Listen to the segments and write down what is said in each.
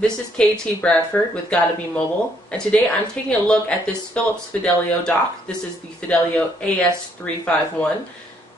This is KT Bradford with Gotta Be Mobile, and today I'm taking a look at this Philips Fidelio dock. This is the Fidelio AS351.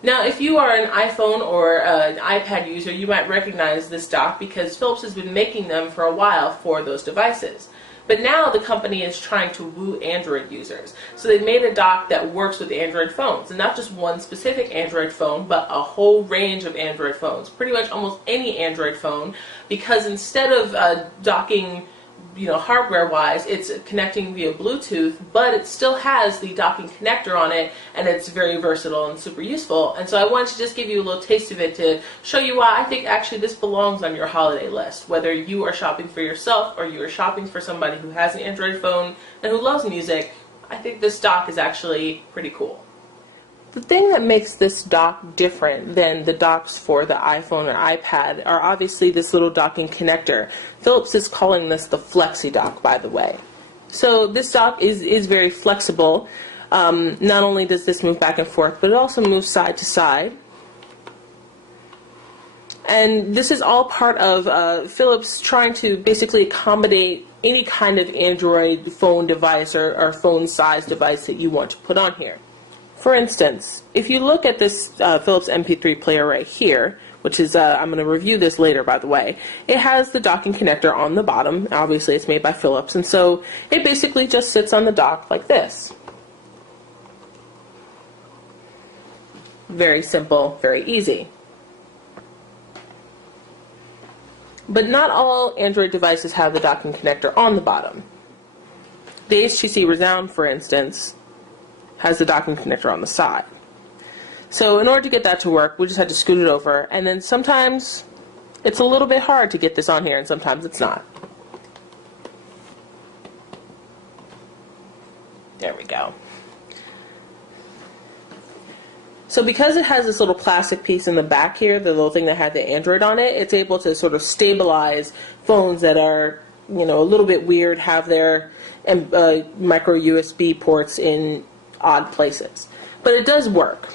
Now, if you are an iPhone or an iPad user, you might recognize this dock because Philips has been making them for a while for those devices. But now the company is trying to woo Android users. So they've made a dock that works with Android phones. And not just one specific Android phone, but a whole range of Android phones. Pretty much almost any Android phone. Because instead of docking, hardware-wise, it's connecting via Bluetooth, but it still has the docking connector on it, and it's very versatile and super useful. And so I wanted to just give you a little taste of it to show you why I think actually this belongs on your holiday list. Whether you are shopping for yourself or you are shopping for somebody who has an Android phone and who loves music, I think this dock is actually pretty cool. The thing that makes this dock different than the docks for the iPhone or iPad are obviously this little docking connector. Philips is calling this the Flexi Dock, by the way. So this dock is very flexible. Not only does this move back and forth, but it also moves side to side. And this is all part of Philips trying to basically accommodate any kind of Android phone device or phone size device that you want to put on here. For instance, if you look at this Philips MP3 player right here, which is, I'm going to review this later by the way, it has the docking connector on the bottom. Obviously it's made by Philips, and so it basically just sits on the dock like this. Very simple, very easy. But not all Android devices have the docking connector on the bottom. The HTC Resound, for instance, has the docking connector on the side. So in order to get that to work, we just had to scoot it over, and then sometimes it's a little bit hard to get this on here, and sometimes it's not. There we go. So because it has this little plastic piece in the back here, the little thing that had the Android on it, it's able to sort of stabilize phones that are, a little bit weird, have their micro USB ports in odd places. But it does work.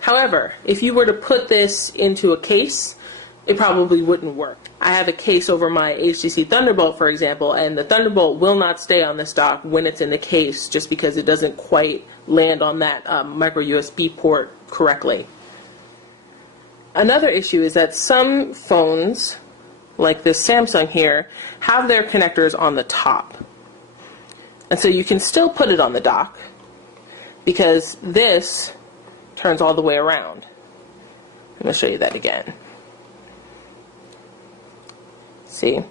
However, if you were to put this into a case, it probably wouldn't work. I have a case over my HTC Thunderbolt, for example, and the Thunderbolt will not stay on this dock when it's in the case just because it doesn't quite land on that micro USB port correctly. Another issue is that some phones, like this Samsung here, have their connectors on the top. And so you can still put it on the dock, because this turns all the way around. I'm going to show you that again. See?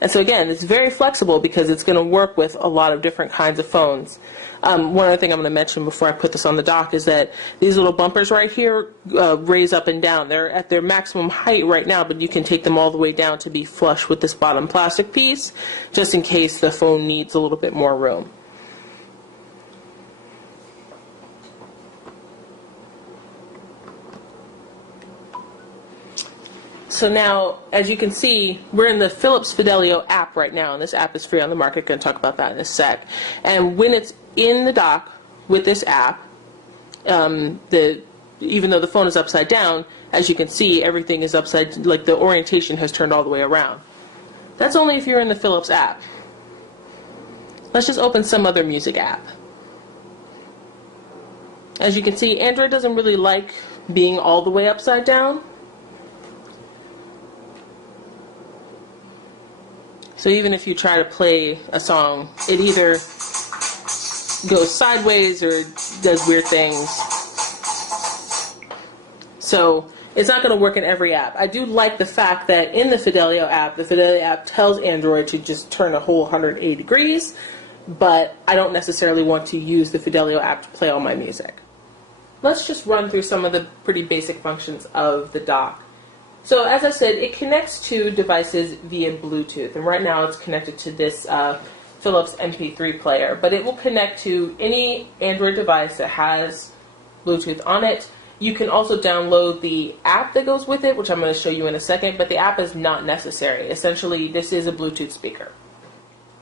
And so again, it's very flexible because it's going to work with a lot of different kinds of phones. One other thing I'm going to mention before I put this on the dock is that these little bumpers right here raise up and down. They're at their maximum height right now, but you can take them all the way down to be flush with this bottom plastic piece, just in case the phone needs a little bit more room. So now, as you can see, we're in the Philips Fidelio app right now, and this app is free on the market. Going to talk about that in a sec. And when it's in the dock with this app, even though the phone is upside down, as you can see, everything is upside, like the orientation has turned all the way around. That's only if you're in the Philips app. Let's just open some other music app. As you can see, Android doesn't really like being all the way upside down. So even if you try to play a song, it either goes sideways or does weird things. So it's not going to work in every app. I do like the fact that in the Fidelio app tells Android to just turn a whole 180 degrees, but I don't necessarily want to use the Fidelio app to play all my music. Let's just run through some of the pretty basic functions of the dock. So as I said, it connects to devices via Bluetooth, and right now it's connected to this Philips MP3 player, but it will connect to any Android device that has Bluetooth on it. You can also download the app that goes with it, which I'm going to show you in a second, but the app is not necessary. Essentially, this is a Bluetooth speaker.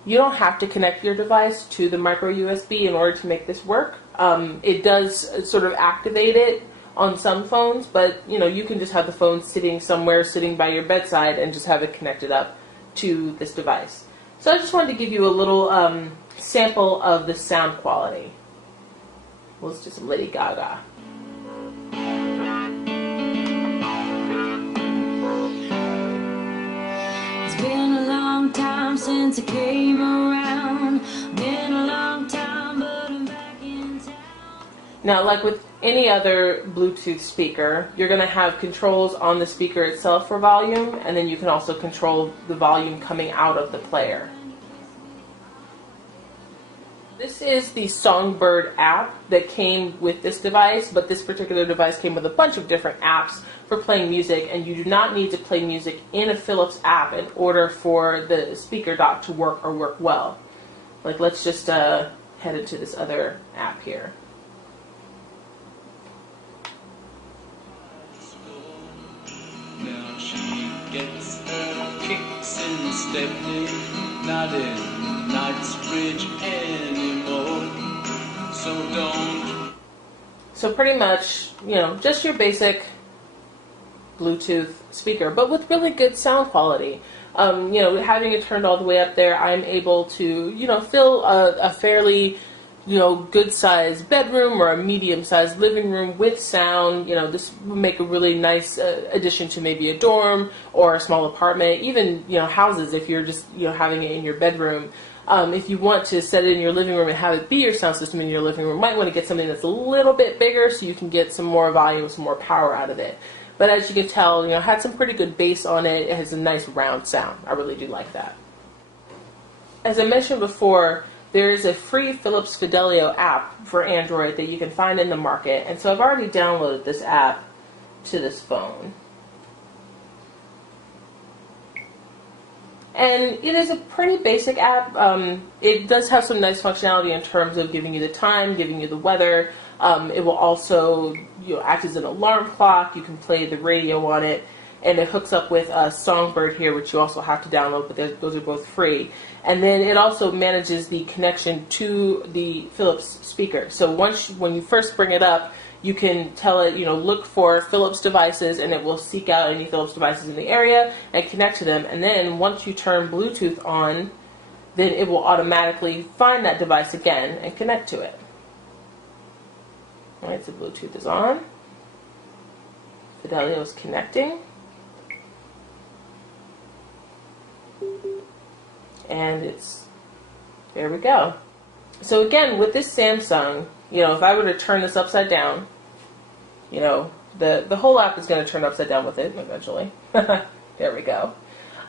You don't have to connect your device to the micro USB in order to make this work. It does sort of activate it on some phones, but you can just have the phone sitting somewhere, sitting by your bedside, and just have it connected up to this device. So I just wanted to give you a little sample of the sound quality. Let's do some Lady Gaga. It's been a long time since I came around. Been a long time, but I'm back in town. Now, like with any other Bluetooth speaker, you're going to have controls on the speaker itself for volume, and then you can also control the volume coming out of the player. This is the Songbird app that came with this device, but this particular device came with a bunch of different apps for playing music, and you do not need to play music in a Philips app in order for the speaker dock to work or work well. Like, let's just head into this other app here. Now she gets her kicks in stepping, not in Knightsbridge anymore. So don't. So pretty much, you know, just your basic Bluetooth speaker, but with really good sound quality. You know, having it turned all the way up there, I'm able to, you know, fill a fairly, you know, good-sized bedroom or a medium-sized living room with sound. You know, this would make a really nice addition to maybe a dorm or a small apartment, even, you know, houses if you're just, you know, having it in your bedroom. If you want to set it in your living room and have it be your sound system in your living room, you might want to get something that's a little bit bigger so you can get some more volume, some more power out of it. But as you can tell, you know, it had some pretty good bass on it. It has a nice round sound. I really do like that. As I mentioned before, there is a free Philips Fidelio app for Android that you can find in the market. And so I've already downloaded this app to this phone. And it is a pretty basic app. It does have some nice functionality in terms of giving you the time, giving you the weather. It will also, you know, act as an alarm clock. You can play the radio on it, and it hooks up with Songbird here, which you also have to download, but those are both free. And then it also manages the connection to the Philips speaker. So when you first bring it up, you can tell it, you know, look for Philips devices, and it will seek out any Philips devices in the area and connect to them. And then once you turn Bluetooth on, then it will automatically find that device again and connect to it. All right, so Bluetooth is on. Fidelio is connecting. And there we go. So again, with this Samsung, you know, if I were to turn this upside down, you know, the whole app is going to turn upside down with it eventually. There we go.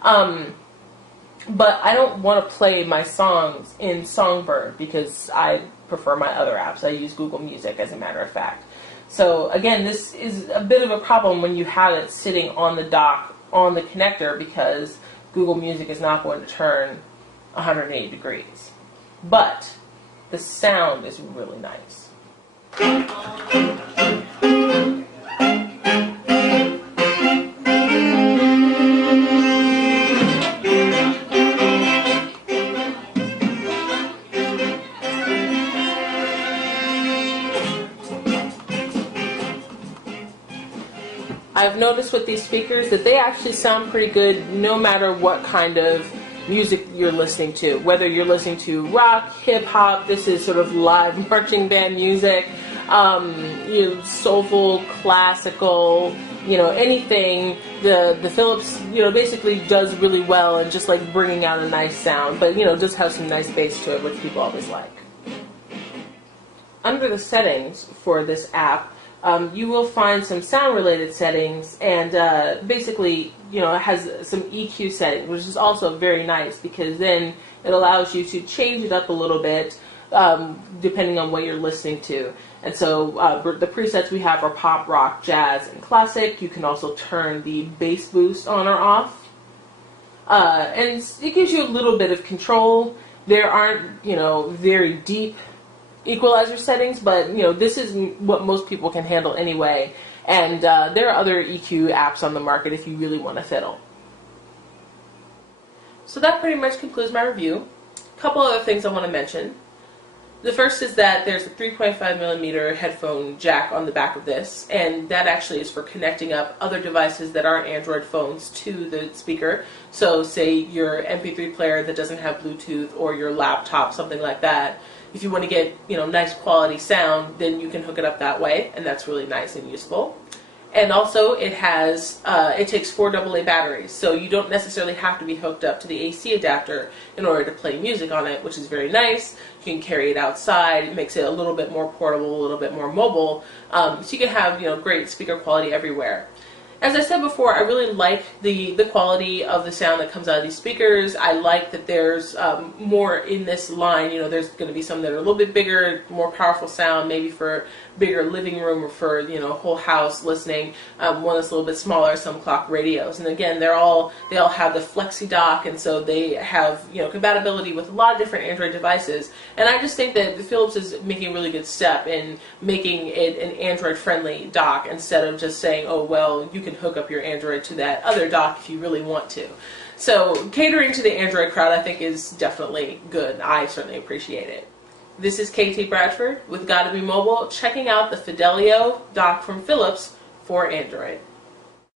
But I don't want to play my songs in Songbird because I prefer my other apps. I use Google Music, as a matter of fact. So again, this is a bit of a problem when you have it sitting on the dock on the connector, because Google Music is not going to turn 180 degrees. But the sound is really nice. I've noticed with these speakers that they actually sound pretty good no matter what kind of music you're listening to. Whether you're listening to rock, hip-hop, this is sort of live marching band music, you know, soulful, classical, you know, anything, the Philips, you know, basically does really well and just like bringing out a nice sound, but, you know, does have some nice bass to it, which people always like. Under the settings for this app, you will find some sound-related settings, and basically, you know, it has some EQ settings, which is also very nice because then it allows you to change it up a little bit depending on what you're listening to. And so the presets we have are pop, rock, jazz, and classic. You can also turn the bass boost on or off. And it gives you a little bit of control. There aren't, you know, very deep equalizer settings, but, you know, this is what most people can handle anyway. And there are other EQ apps on the market if you really want to fiddle. So that pretty much concludes my review. A couple other things I want to mention. The first is that there's a 3.5 millimeter headphone jack on the back of this, and that actually is for connecting up other devices that aren't Android phones to the speaker. So say your MP3 player that doesn't have Bluetooth, or your laptop, something like that. If you want to get, nice quality sound, then you can hook it up that way, and that's really nice and useful. And also it takes 4 AA batteries, so you don't necessarily have to be hooked up to the AC adapter in order to play music on it, which is very nice. You can carry it outside. It makes it a little bit more portable, a little bit more mobile, so you can have great speaker quality everywhere. As I said before, I really like the quality of the sound that comes out of these speakers. I like that there's more in this line. There's going to be some that are a little bit bigger, more powerful sound, maybe for bigger living room or for whole house listening. One that's a little bit smaller, some clock radios. And again, they all have the Flexi dock, and so they have compatibility with a lot of different Android devices. And I just think that Philips is making a really good step in making it an Android-friendly dock, instead of just saying, oh well, you can hook up your Android to that other dock if you really want to. So catering to the Android crowd, I think, is definitely good. I certainly appreciate it. This is KT Bradford with Gotta Be Mobile, checking out the Fidelio dock from Philips for Android.